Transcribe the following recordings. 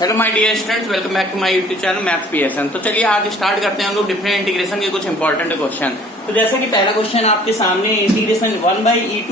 Hello my dear students, welcome back to my YouTube channel maths PSN. तो चलिए आज start करते हैं हम लोग डिफरेंट इंटीग्रेशन के कुछ इंपॉर्टेंट क्वेश्चन। तो जैसे कि पहला क्वेश्चन आपके सामने integration 1/e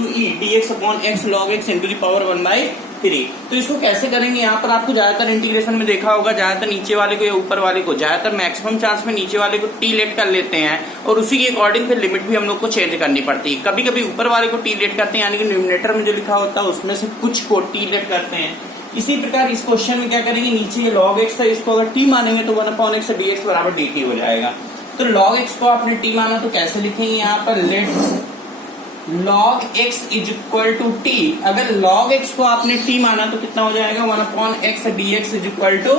dx upon x log x into the power 1/3। तो इसको कैसे करेंगे, यहाँ पर आपको ज्यादातर इंटीग्रेशन में देखा होगा, ज्यादातर नीचे वाले को या ऊपर वाले को, ज्यादातर मैक्सिमम चांस में नीचे वाले को टी लेट कर लेते हैं और उसी के अकॉर्डिंग फिर लिमिट भी हम लोग को चेंज करनी पड़ती है। कभी कभी ऊपर वाले को टी लेट करते हैं, यानी कि न्यूमिनेटर में जो लिखा होता है उसमें से कुछ को टी लेट करते हैं। इसी प्रकार इस क्वेश्चन में क्या करेंगे, नीचे ये log x है, इसको अगर t मानेंगे तो 1/x dx बराबर dt हो जाएगा। तो log x को आपने t माना तो कैसे लिखेंगे, यहाँ पर let log x is equal to t। अगर log x को आपने t माना तो कितना हो जाएगा, 1/x dx is equal to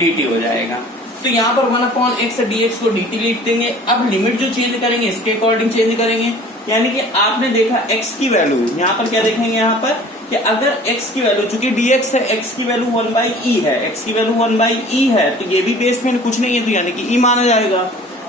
dt हो जाएगा। तो यहाँ पर 1/x dx को dt लिख देंगे। अब लिमिट जो चेंज करेंगे इसके अकॉर्डिंग चेंज करेंगे, यानी कि आपने देखा x की वैल्यू, यहाँ पर क्या देखेंगे, यहाँ पर कि अगर x की वैल्यू, चूंकि dx है, x की वैल्यू 1/e है, x की वैल्यू 1/e है, तो ये भी बेस में कुछ नहीं है, तो यानी कि e माना जाएगा।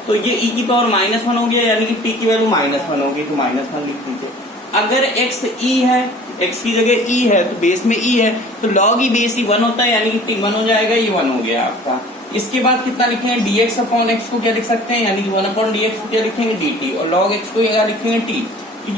तो ये e की पावर -1 हो गया, यानी कि t की वैल्यू -1 होगी, तो -1 लिख दीजिए। अगर x e है, x की जगह e है, तो बेस में e है, तो log e बेस e 1 होता है, यानी कि t 1 हो जाएगा, ये 1 हो गया आपका। इसके बाद कितना लिखेंगे, dx अपॉन x को क्या लिख सकते हैं, यानी कि 1/dx को क्या लिखेंगे, dt, और log x को क्या लिखेंगे, t।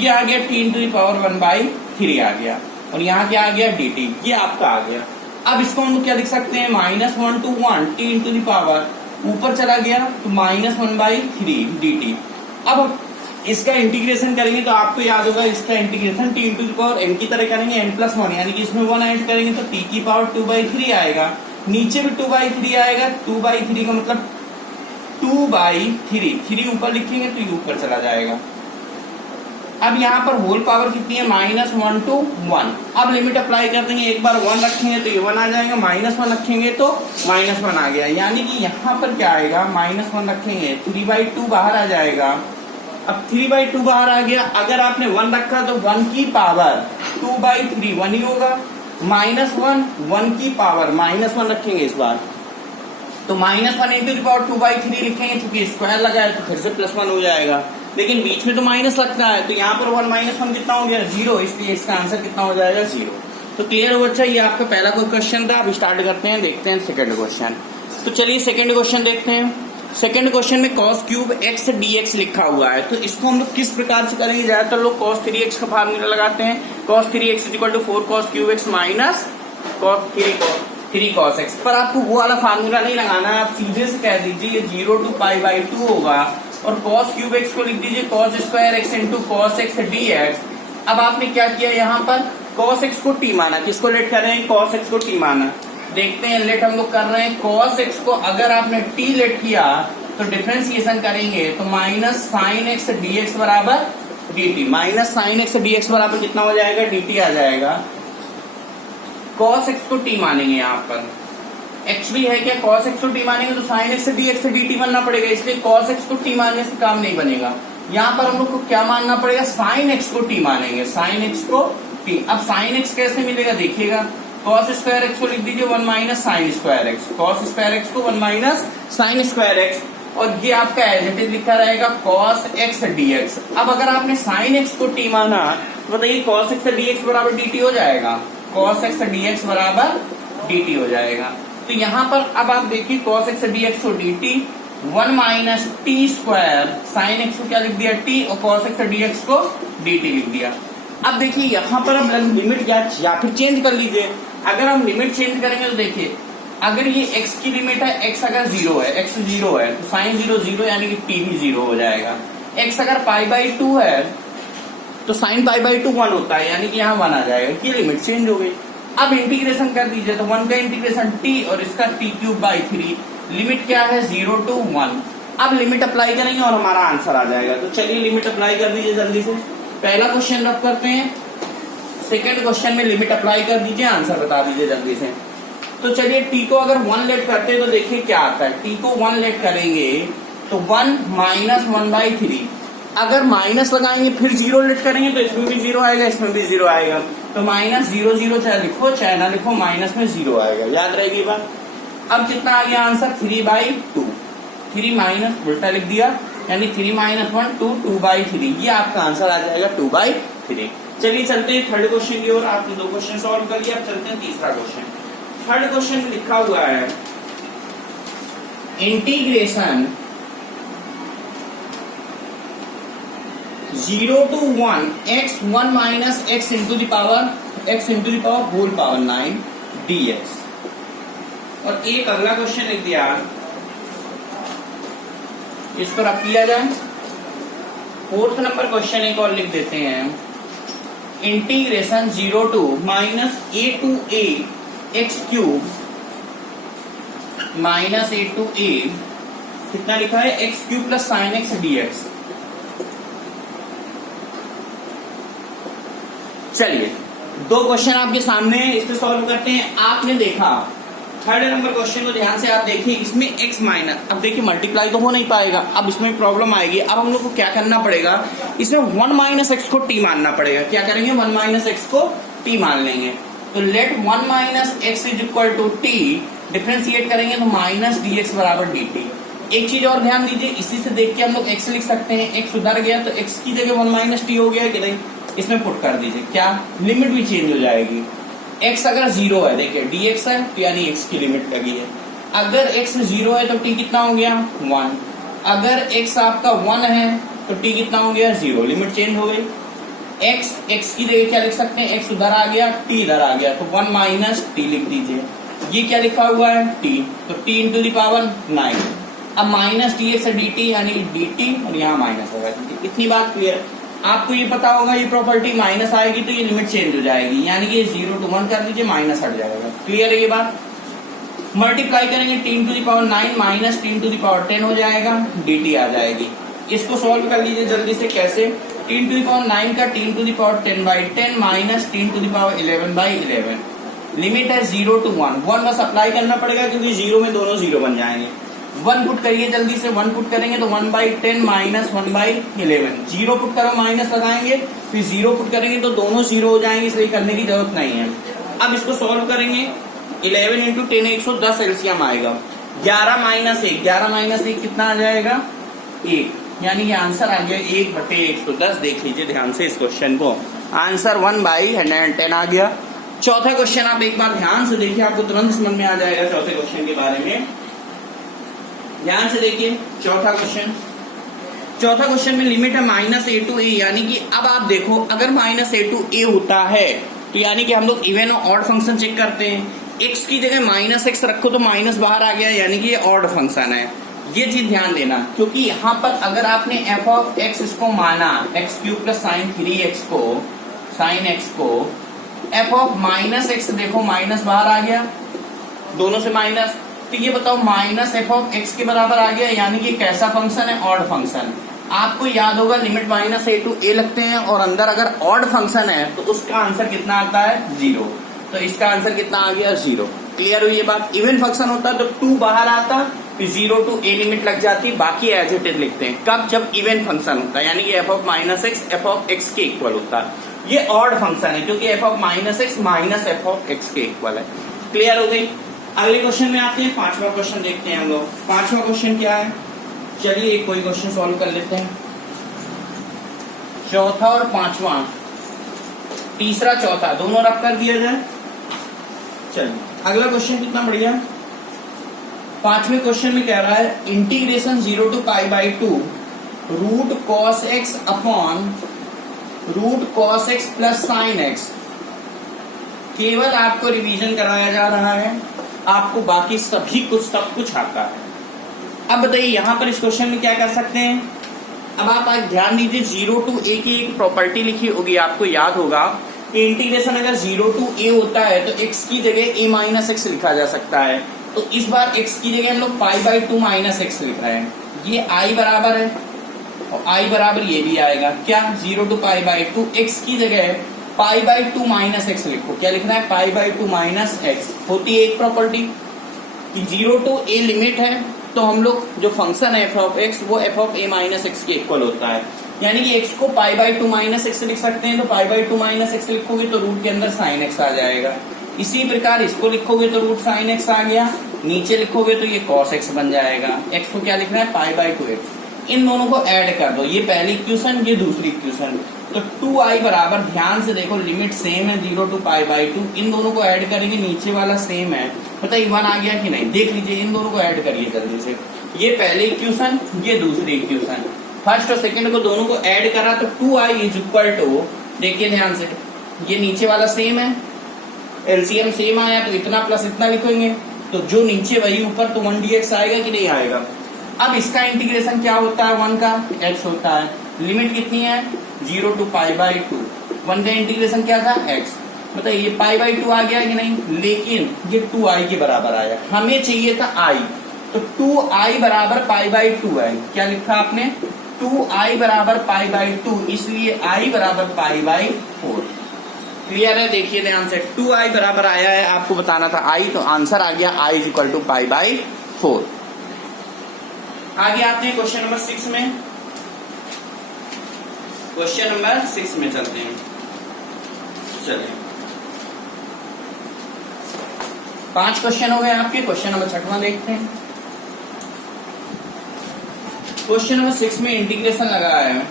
ये आ गया t into the power 1/3 आ गया, और यहाँ क्या आ गया, dt, ये आपका आ गया। अब इसको हम लोग क्या लिख सकते हैं, -1 to 1 t into the power, ऊपर चला गया तो -1/3 dt। अब इसका इंटीग्रेशन करेंगे तो आपको याद होगा, इसका integration t into the power n की तरह करेंगे, n+1, यानी कि इसमें 1 ऐड करेंगे तो t की पावर 2/3 आएगा, नीचे भी 2/3 आएगा। 2/3 का मतलब 2/3, 3 ऊपर लिखेंगे तो ये ऊपर चला जाएगा। अब यहाँ पर होल पावर कितनी है, -1 to 1। अब लिमिट अप्लाई कर देंगे, एक बार 1 रखेंगे तो ये 1 आ जाएगा, -1 रखेंगे तो -1 आ गया, यानी कि यहाँ पर क्या आएगा, -1 रखेंगे 3/2 बाहर आ जाएगा। अब 3/2 बाहर आ गया, अगर आपने 1 रखा तो 1 की पावर 2/3 1 ही होगा, -1 1 की पावर -1 रखेंगे इस बार, तो -1 into the power 2/3 लिखेंगे, क्योंकि स्क्वायर लगा है तो फिर से +1 हो जाएगा, लेकिन बीच में तो माइनस लगता है, तो यहाँ पर 1 - 1 कितना हो गया, 0, इसलिए इसका आंसर कितना हो जाएगा, 0। तो क्लियर हो बच्चा, ये आपका पहला कोई क्वेश्चन था। अब स्टार्ट करते हैं, देखते हैं सेकंड क्वेश्चन। तो चलिए सेकंड क्वेश्चन देखते हैं। सेकंड क्वेश्चन में cos क्यूब x dx लिखा हुआ है, तो इसको हम लोग किस प्रकार से करेंगे, ज्यादातर लोग cos 3x का फार्मूला लगाते हैं, cos 3x = 4 cos cube x minus cos 3 cos x, पर आपको वो वाला फार्मूला नहीं लगाना है, आप सीधे से कह दीजिए ये 0 to π/2 होगा, और cos क्यूब x को लिख दीजिए cos square x into cos x dx। अब आपने क्या किया, यहाँ पर cos x को t माना, किसको लेट कर रहे हैं, cos x को t माना। देखते हैं लेट हम लोग कर रहे हैं, cos x को अगर आपने t लेट किया तो डिफरेंशिएशन करेंगे तो -sin x dx बराबर dt, -sin x dx बराबर कितना हो जाएगा, dt आ जाएगा। cos x को t मानेंगे, यहाँ पर x भी है क्या, cos x को t मानेंगे तो sin x dx से dt बनना पड़ेगा, इसलिए cos x को t मानने से काम नहीं बनेगा। यहाँ पर हम लोग को क्या मानना पड़ेगा, sin x को t मानेंगे, sin x को t। अब sin x कैसे मिलेगा देखिएगा, cos स्क्वायर x को लिख दीजिए 1 - sin square x, cos square x को 1 - sin स्क्वायर x, और ये आपका एज इट इज लिखा रहेगा cos x dx। अब अगर आपने sin x को t माना तो बताइए cos x dx बराबर dt हो जाएगा, cos x dx बराबर dt हो जाएगा। तो यहाँ पर अब आप देखिए cos x dx को dt, 1 - t square, sin x को क्या लिख दिया t, और cos x dx को dt लिख दिया। अब देखिए यहाँ पर अब लिमिट या फिर चेंज कर लीजिए। अगर हम लिमिट चेंज करेंगे तो देखिए, अगर ये x की लिमिट है, x अगर 0 है, x 0 है तो sin 0 0, यानी कि t भी 0 हो जाएगा। x अगर π/2 है तो sin π/2 1 होता है, यानी कि यहाँ 1 आ जाएगा, ये लिमिट चेंज हो गई। अब इंटीग्रेशन कर दीजिए, तो 1 का इंटीग्रेशन t और इसका t³/3, लिमिट क्या है, 0 to 1। अब लिमिट अप्लाई करेंगे और हमारा आंसर आ जाएगा। तो चलिए लिमिट अप्लाई कर दीजिए जल्दी से। पहला क्वेश्चन रब करते हैं, सेकेंड क्वेश्चन में लिमिट अप्लाई कर दीजिए, आंसर बता दीजिए जल्दी से। तो चलिए t को अगर 1 लेट करते हैं तो देखिए क्या आता है, t को 1 लेट करेंगे तो 1 - 1/3, अगर माइनस लगाएंगे फिर 0 लेट करेंगे तो इसमें भी 0 आएगा, इसमें भी 0 आएगा, तो -0 0 चाहे लिखो चाहे ना लिखो, माइनस में 0 आएगा, याद रहेगी बात। अब कितना आ गया आंसर, 3/2, 3 माइनस उल्टा लिख दिया, यानी 3 - 1 2/3, ये आपका आंसर आ जाएगा 2/3। चलिए चलते हैं थर्ड क्वेश्चन की ओर, आपने 2 क्वेश्चन सॉल्व कर लिया, अब चलते हैं तीसरा क्वेश्चन। थर्ड क्वेश्चन में लिखा हुआ है integration 0 to 1 x1 minus x into the power whole power 9 dx। और एक अगला क्वेश्चन लिख दिया, इसको रख किया जाए। फोर्थ नंबर क्वेश्चन एक और लिख देते हैं, integration 0 to minus a to a x cube minus a to a कितना लिखा है x cube plus sin x dx। चलिए दो क्वेश्चन आपके सामने है, इससे सॉल्व करते हैं। आपने देखा थर्ड नंबर क्वेश्चन को ध्यान से आप देखिए, इसमें x माइनस, अब देखिए मल्टीप्लाई तो हो नहीं पाएगा, अब इसमें प्रॉब्लम आएगी। अब हम लोग को क्या करना पड़ेगा, इसमें 1 माइनस एक्स को t मानना पड़ेगा। क्या करेंगे, 1 माइनस एक्स को t मान लेंगे। तो let 1 minus x is equal to t, differentiate करेंगे तो माइनस डी एक्स बराबर डी टी। एक चीज और ध्यान दीजिए, इसी से देख के हम लोग x लिख सकते हैं। x उधर गया तो x की जगह 1 माइनस टी हो गया कि नहीं, इसमें पुट कर दीजिए। क्या लिमिट भी चेंज हो जाएगी। x अगर 0 है, देखिए dx है तो यानी x की लिमिट लगी है। अगर x 0 है तो t कितना हो गया 1। अगर x आपका 1 है तो t कितना हो गया 0, लिमिट चेंज हो गई। x की जगह क्या लिख सकते हैं, x उधर आ गया t इधर आ गया तो 1 माइनस टी लिख दीजिए। ये क्या लिखा हुआ है t, तो t इंटू द पावर 9। अब माइनस dx है dt यानी dt और यहाँ माइनस होगा। इतनी बात क्लियर। आपको ये पता होगा ये प्रॉपर्टी माइनस आएगी तो ये लिमिट चेंज हो जाएगी, यानी कि 0 to 1 कर दीजिए, माइनस हट जाएगा। क्लियर है ये बात। मल्टीप्लाई करेंगे t into the power 9 minus t into the power 10 हो जाएगा, dt आ जाएगी। इसको सॉल्व कर लीजिए जल्दी से। कैसे, t इंटू द पावर 9 का t into the power 10/10 minus t into the power 11/11। Limit है 0 to 1, 1 बस अप्लाई करना पड़ेगा क्योंकि 0 में दोनों 0 बन जाएंगे। 1 पुट करिए जल्दी से, 1 पुट करेंगे तो 1/10 माइनस 1/11। 0 पुट करो माइनस लगाएंगे, फिर 0 पुट करेंगे तो दोनों 0 हो जाएंगे, इसलिए करने की जरूरत नहीं है। अब इसको सॉल्व करेंगे, 11 इंटू 10 110 एलसीएम आएगा। 11 माइनस 1 कितना आ जाएगा 1, यानी ये आंसर आ गया 1/110। देख लीजिए ध्यान से इस क्वेश्चन को, आंसर 1/110 आ गया। चौथा क्वेश्चन आप एक बार ध्यान से देखिए, आपको तुरंत समझ में आ जाएगा चौथे क्वेश्चन के बारे में। ध्यान से देखिए चौथा क्वेश्चन में लिमिट है -a to a, यानी कि अब आप देखो अगर -a to a होता है तो यानी कि हम लोग इवन और ऑड फंक्शन चेक करते हैं। x की जगह -x रखो तो माइनस बाहर आ गया, यानी कि ये ऑड फंक्शन है। ये चीज ध्यान देना, क्योंकि यहाँ पर अगर आपने f ऑफ x इसको माना x³ प्लस साइन 3x को, साइन x को, f ऑफ -x देखो माइनस बाहर आ गया, दोनों से माइनस, तो ये बताओ माइनस f ऑफ x के बराबर आ गया, यानी कि कैसा फंक्शन है, ऑड फंक्शन। आपको याद होगा लिमिट -a to a लगते हैं और अंदर अगर ऑड फंक्शन है तो उसका आंसर कितना आता है 0, तो इसका आंसर कितना आ गया 0। क्लियर हुई ये बात। इवन फंक्शन होता तो 2 बाहर आता, फिर 0 to a लिमिट लग जाती, बाकी एज इट इज लिखते हैं। कब, जब इवन फंक्शन होता है, यानी कि f of -x f of x के इक्वल होता है। ये ऑड फंक्शन है क्योंकि f of -x minus f of x के इक्वल है। क्लियर हो गई। अगले क्वेश्चन में आते हैं, 5वां क्वेश्चन देखते हैं हम लोग। 5वां क्वेश्चन क्या है, चलिए एक कोई क्वेश्चन सॉल्व कर लेते हैं। चौथा और 5वां, तीसरा चौथा दोनों रख कर दिया जाए। चलिए अगला क्वेश्चन कितना बढ़िया। 5वें क्वेश्चन में कह रहा है integration 0 to π/2 root cos x upon root cos x plus sine x. केवल आपको रिवीजन कराया जा रहा है, आपको बाकी सभी कुछ सब कुछ आता है। अब बताइए यहाँ पर इस क्वेश्चन में क्या कर सकते हैं। अब आप आज ध्यान दीजिए, 0 to a की एक प्रॉपर्टी लिखी होगी, आपको याद होगा इंटीग्रेशन अगर 0 to a होता है तो x की जगह a माइनस एक्स लिखा जा सकता है। तो इस बार x की जगह हम लोग π/2 माइनस एक्स लिख रहे हैं। ये i बराबर है और i बराबर ये भी आएगा। क्या, 0 to π/2 x की जगह π/2 माइनस एक्स लिखो। क्या लिखना है, π/2 माइनस एक्स। होती है एक प्रॉपर्टी कि 0 to a लिमिट है तो हम लोग जो फंक्शन है f ऑफ x वो f of a minus x के इक्वल होता है, यानी कि x को π/2 माइनस एक्स लिख सकते हैं। तो π/2 माइनस एक्स लिखोगे तो रूट के अंदर साइन x आ जाएगा। इसी प्रकार इसको लिखोगे तो रूट साइन x आ गया, नीचे लिखोगे तो ये cos x बन जाएगा। x को क्या लिखना है, π/2x। इन दोनों को ऐड कर दो, ये पहली इक्वेशन ये दूसरी इक्वेशन। तो 2i बराबर, ध्यान से देखो लिमिट सेम है 0 to π/2, इन दोनों को ऐड करेंगे, नीचे वाला सेम है, बताइए 1 आ गया कि नहीं, देख लीजिए इन दोनों को ऐड करिए जल्दी से, ये पहले इक्वेशन, ये दूसरी इक्वेशन, फर्स्ट और सेकंड को दोनों को ऐड करा तो 2i इज इक्वल टू, देखिए ध्यान से, ये नीचे वाला सेम है, एलसीएम सेम आया तो इतना प्लस इतना लिखेंगे, तो जो नीचे वही ऊपर, तो 1dx आएगा कि नहीं आएगा। अब इसका इंटीग्रेशन क्या होता है, 1 का x होता है, लिमिट कितनी है 0 to π/2, 1 का इंटीग्रेशन क्या था x, बताइए ये π/2 आ गया कि नहीं, लेकिन ये 2i के बराबर आया, हमें चाहिए था i, तो 2i बराबर π/2 है, क्या लिखा आपने 2i बराबर π/2, इसलिए i बराबर π/4। क्लियर है, देखिए ध्यान से, 2i बराबर आया है, आपको बताना था i, तो आंसर आ गया i इज इक्वल टू π/4। आगे आते हैं क्वेश्चन नंबर 6 में, क्वेश्चन नंबर 6 में चलते हैं, चलिए 5 क्वेश्चन हो गए आपके, क्वेश्चन नंबर 6वां देखते हैं। क्वेश्चन नंबर 6 में इंटीग्रेशन लगा है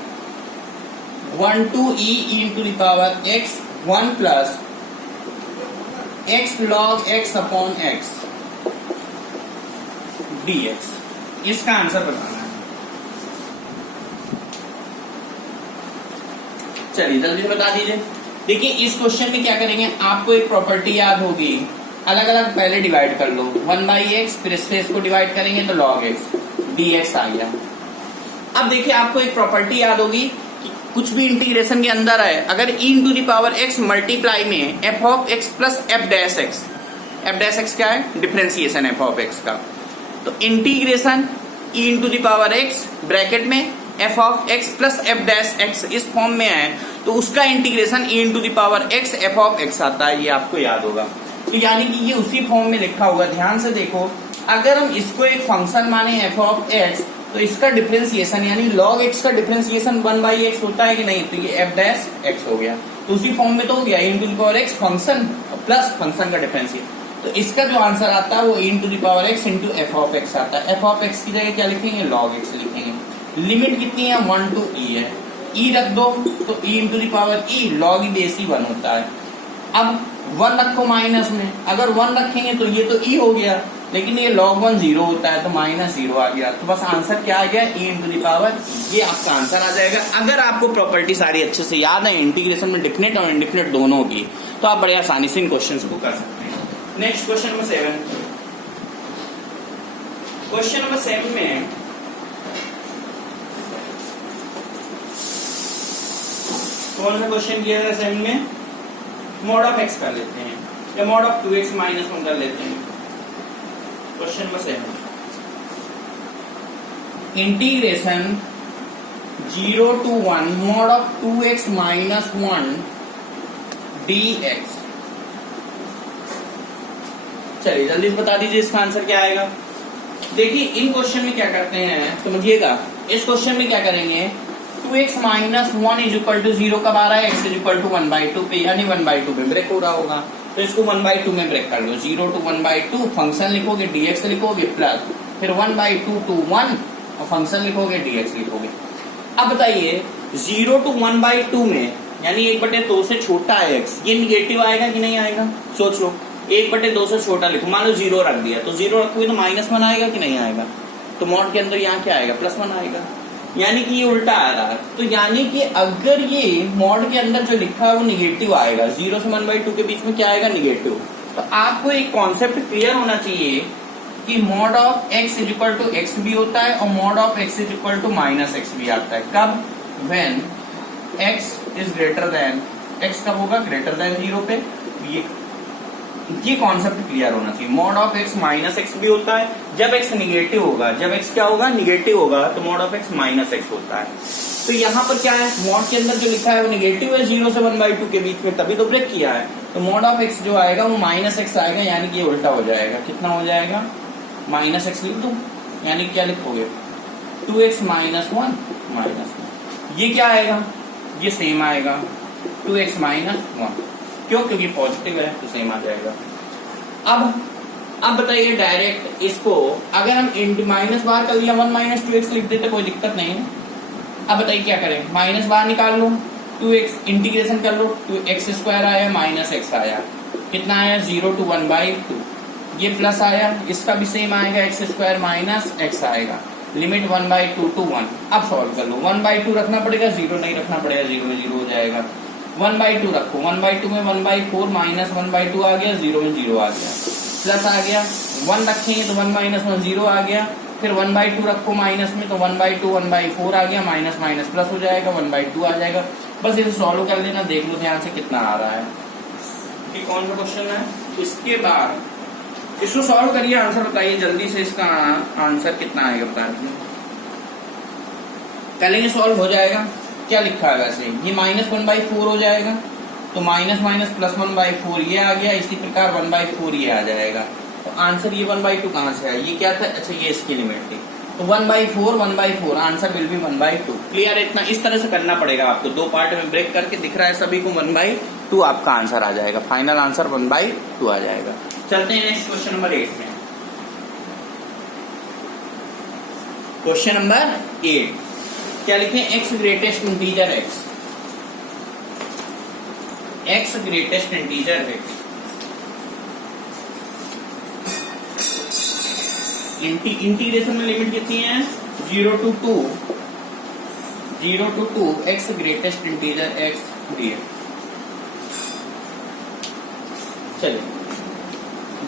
1 to e into the power x 1 plus x log x upon x dx, इसका आंसर बताना है। चलिए जल्दी से बता दीजिए। देखिए इस क्वेश्चन में क्या करेंगे, आपको एक प्रॉपर्टी याद होगी, अलग अलग पहले डिवाइड कर लो, 1/x, फिर इससे इसको डिवाइड करेंगे तो log x dx आ गया। अब देखिए आपको एक प्रॉपर्टी याद होगी कि कुछ भी इंटीग्रेशन के अंदर है, अगर e into the power x multiply में f of x plus f dash x क्या है, डिफरेंशिएशन f of x का, तो integration e into the power x bracket में f of x plus f dash x इस form में है, तो उसका integration e into the power x f of x आता है, ये आपको याद होगा। तो यानी कि ये उसी फॉर्म में लिखा होगा, ध्यान से देखो, अगर हम इसको एक फंक्शन माने f of x, तो इसका डिफरेंशिएशन यानी log x का डिफरेंशिएशन 1/x होता है कि नहीं, तो ये f डैश x हो गया, तो उसी फॉर्म में तो हो गया e into the power x function plus function का डिफरेंशिएशन, तो इसका जो आंसर आता है वो e into the power x into f of x आता है। f of x की जगह क्या लिखेंगे, log x लिखेंगे। लिमिट कितनी है, 1 to e है, e रख दो तो e into the power e log e base 1 होता है। अब 1 रखो माइनस में, अगर 1 रखेंगे तो ये तो e हो गया, लेकिन ये log 1 0 होता है, तो -0 आ गया, तो बस आंसर क्या आ गया, e into the power, ये आपका आंसर आ जाएगा। अगर आपको प्रॉपर्टी सारी अच्छे से याद है इंटीग्रेशन में डिफिनेट और इंडिफिनेट दोनों की, तो आप बड़े आसानी से इन क्वेश्चंस को कर सकते हैं। Next question number 7, question number 7 में कौन सा क्वेश्चन किया है, 7 में मॉड ऑफ x कर लेते हैं या मॉड ऑफ 2x माइनस 1 कर लेते हैं। Question number 7, integration 0 to 1 mod of 2x minus 1 dx। चलिए जल्दी से बता दीजिए इसका आंसर क्या आएगा। देखिए इन क्वेश्चन में क्या करते हैं समझिएगा, इस क्वेश्चन में क्या करेंगे, 2x minus 1 is equal to 0 कब आ रहा है, x इज इक्वल टू 1/2 पे, यानी 1/2 में ब्रेक हो रहा होगा, तो इसको 1/2 में ब्रेक कर लो, 0 to 1/2 फंक्शन लिखोगे dx लिखोगे प्लस फिर 1/2 to 1 और फंक्शन लिखोगे dx लिखोगे। अब बताइए 0 to 1/2 में यानी 1/2 से छोटा है x, ये निगेटिव आएगा कि नहीं आएगा, सोच लो, 1/2 से छोटा लिखो, मान लो 0 रख दिया, तो 0 रखोगे तो -1 आएगा कि नहीं आएगा, तो मॉड के अंदर यहाँ क्या आएगा, +1 आएगा, यानी कि ये उल्टा आ रहा है। तो यानी कि अगर ये मॉड के अंदर जो लिखा है वो निगेटिव आएगा, 0 से 1/2 के बीच में क्या आएगा, निगेटिव। तो आपको एक कॉन्सेप्ट क्लियर होना चाहिए कि mod of x is equal to x भी होता है और mod of x is equal to -x भी आता है। कब, when x is greater than, x कब होगा, ग्रेटर देन 0 पे, ये कॉन्सेप्ट क्लियर होना चाहिए। Mod of x minus x भी होता है जब x निगेटिव होगा, जब x क्या होगा, निगेटिव होगा, तो mod of x minus x होता है। तो यहाँ पर क्या है, मॉड के अंदर जो लिखा है वो निगेटिव है 0 से 1/2 के बीच में, तभी तो ब्रेक किया है, तो मॉड ऑफ x जो आएगा वो -x आएगा, यानी कि ये उल्टा हो जाएगा। कितना हो जाएगा, -x लिख दो, यानी क्या लिखोगे, 2x माइनस 1 -1, ये क्या आएगा, ये सेम आएगा 2x माइनस 1, क्यों, क्योंकि पॉजिटिव है तो सेम आ जाएगा। अब बताइए डायरेक्ट इसको अगर हम माइनस बाहर कर लिया 1 - 2x लिख देते कोई दिक्कत नहीं है। अब बताइए क्या करें, माइनस बाहर निकाल लो 2x इंटीग्रेशन कर लो, 2x² आया माइनस x आया, कितना आया 0 to 1/2, ये प्लस आया, इसका भी सेम आएगा x² माइनस x आएगा, लिमिट 1/2 to 1। अब सॉल्व कर लो, 1/2 रखना पड़ेगा, 0 नहीं रखना पड़ेगा, 0 में 0 हो जाएगा। 1/2 रखो, 1/2 में 1/4 माइनस 1/2 आ गया, 0 में 0 आ गया, प्लस आ गया, 1 रखेंगे तो 1 माइनस 1 0 आ गया, फिर 1/2 रखो माइनस में तो 1/2 1/4 आ गया, माइनस माइनस प्लस हो जाएगा, 1/2 आ जाएगा। बस इसे सॉल्व कर लेना, देख लो ध्यान से कितना आ रहा है। ये कौन सा क्वेश्चन है? इसके बाद इसको सॉल्व करिए, आंसर बताइए जल्दी से, इसका आंसर कितना आएगा बता दीजिए। करेंगे सॉल्व हो जाएगा। क्या लिखा है वैसे, ये माइनस 1/4 हो जाएगा, तो माइनस माइनस प्लस 1/4 ये आ गया, इसी प्रकार 1/4 ये आ जाएगा। तो आंसर ये 1/2 कहाँ से आया, ये क्या था, अच्छा ये इसकी लिमिट थी, तो 1/4 आंसर विल बी 1/2। क्लियर है? इतना इस तरह से करना पड़ेगा आपको, दो पार्ट में ब्रेक करके दिख रहा है सभी को, 1/2 आपका आंसर आ जाएगा, फाइनल आंसर 1/2 आ जाएगा। चलते हैं नेक्स्ट क्वेश्चन नंबर 8 में। क्वेश्चन नंबर 8 क्या लिखे, x greatest integer x, x greatest integer x, integration में लिमिट कितनी है 0 to 2 x greatest integer x dx। चलिए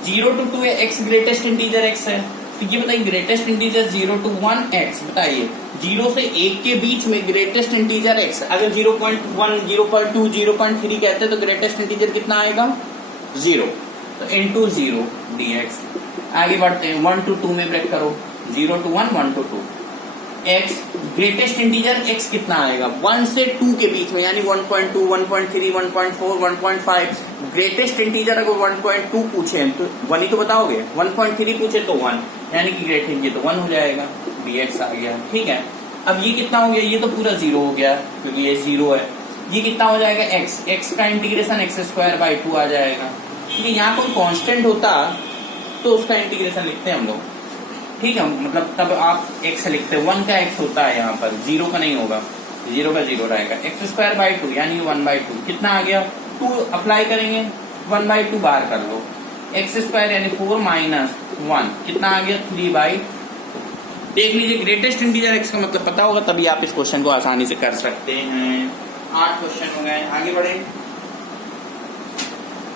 0 to 2 x greatest integer x है, तो ये बताइए ग्रेटेस्ट इंटीजर 0 to 1 x, बताइए 0 से 1 के बीच में ग्रेटेस्ट इंटीजर x, अगर 0.1 0.2 0.3 कहते हैं तो ग्रेटेस्ट इंटीजर कितना आएगा 0, तो into 0 dx। आगे बढ़ते हैं, 1 to 2 में ब्रेक करो, 0 to 1 1 to 2 x greatest integer x कितना आएगा 1 से 2 के बीच में, यानी 1.2 1.3 1.4 1.5। ग्रेटेस्ट इंटीजर अगर 1.2 पूछे तो 1 ही तो बताओगे, 1.3 पूछे तो 1, यानी कि ग्रेटेस्ट ये तो 1 हो जाएगा, dx आ गया। ठीक है, अब ये कितना हो गया, ये तो पूरा 0 हो गया क्योंकि ये 0 है। ये कितना हो जाएगा x का इंटीग्रेशन x²/2 आ जाएगा। क्योंकि यहाँ कोई कांस्टेंट होता तो उसका इंटीग्रेशन लिखते हैं हम लोग, ठीक है, मतलब तब आप x लिखते हैं, 1 का x होता है यहाँ पर, 0 का नहीं होगा, 0 का 0 रहेगा, x²/2 यानी 1/2 कितना आ गया 2 अप्लाई करेंगे, 1/2 बाहर कर लो, x² यानी 4 माइनस 1 कितना आ गया 3/2। देख लीजिए ग्रेटेस्ट इंटीजर x का मतलब पता होगा, तभी आप इस क्वेश्चन को आसानी से कर सकते हैं। 8 क्वेश्चन हो गए, आगे बढ़े।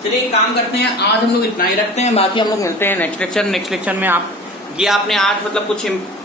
चलिए एक काम करते हैं, आज हम लोग इतना ही रखते हैं, बाकी हम लोग मिलते हैं नेक्स्ट लेक्चर। नेक्स्ट लेक्चर में आप ये आपने आज मतलब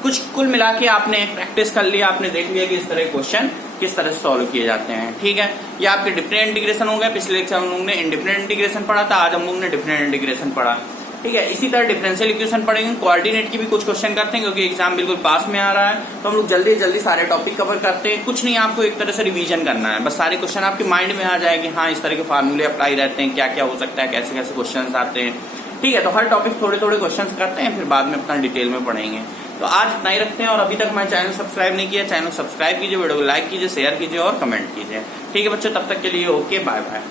कुछ कुल मिला के आपने प्रैक्टिस कर लिया, आपने देख लिया कि इस तरह के क्वेश्चन किस तरह से सॉल्व किए जाते हैं। ठीक है, ये आपके डिफरेंट इंटीग्रेशन हो गए, पिछले लेक्चर हम लोग ने इंडिफरेंट इंटीग्रेशन पढ़ा था, आज हम लोग ने डिफरेंट इंटीग्रेशन पढ़ा। ठीक है, इसी तरह डिफरेंशियल इक्वेशन पढ़ेंगे, कोऑर्डिनेट की भी कुछ क्वेश्चन करते हैं क्योंकि एग्जाम बिल्कुल पास में आ रहा है, तो हम लोग जल्दी जल्दी सारे टॉपिक कवर करते हैं। कुछ नहीं, आपको एक तरह से रिवीजन करना है, बस सारे क्वेश्चन आपके माइंड में आ जाएंगे, हाँ इस तरह के फार्मूले अप्लाई रहते हैं, क्या क्या हो सकता है, कैसे कैसे क्वेश्चन आते हैं। ठीक है, तो हर टॉपिक थोड़े थोड़े क्वेश्चन करते हैं, फिर बाद में अपना डिटेल में पढ़ेंगे। तो आज इतना ही रखते हैं, और अभी तक हमारे चैनल सब्सक्राइब नहीं किया, चैनल सब्सक्राइब कीजिए, वीडियो को लाइक कीजिए, शेयर कीजिए और कमेंट कीजिए। ठीक है बच्चों, तब तक के लिए ओके, बाय बाय।